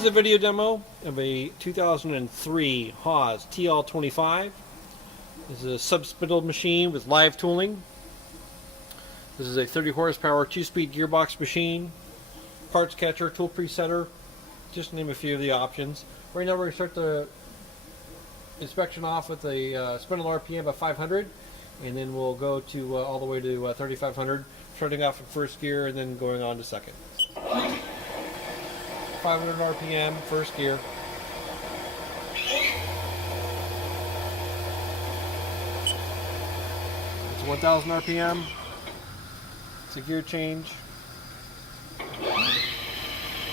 is a video demo of a 2003 Haas TL-25. This is a sub-spindle machine with live tooling. This is a 30 horsepower 2-speed gearbox machine, parts catcher, tool presetter, just to name a few of the options. Right now we're going to start the inspection off with a spindle RPM of 500, and then we'll go to all the way to 3,500, starting off in first gear and then going on to second. 500 RPM, first gear. It's 1,000 RPM. It's a gear change.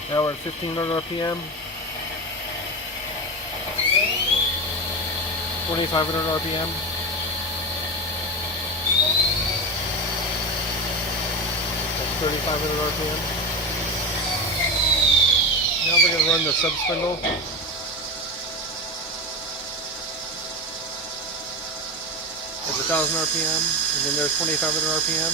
Now we're at 1,500 RPM. 2,500 RPM. That's 3,500 RPM. Now we're going to run the sub spindle. There's 1,000 RPM, and then there's 2,500 RPM.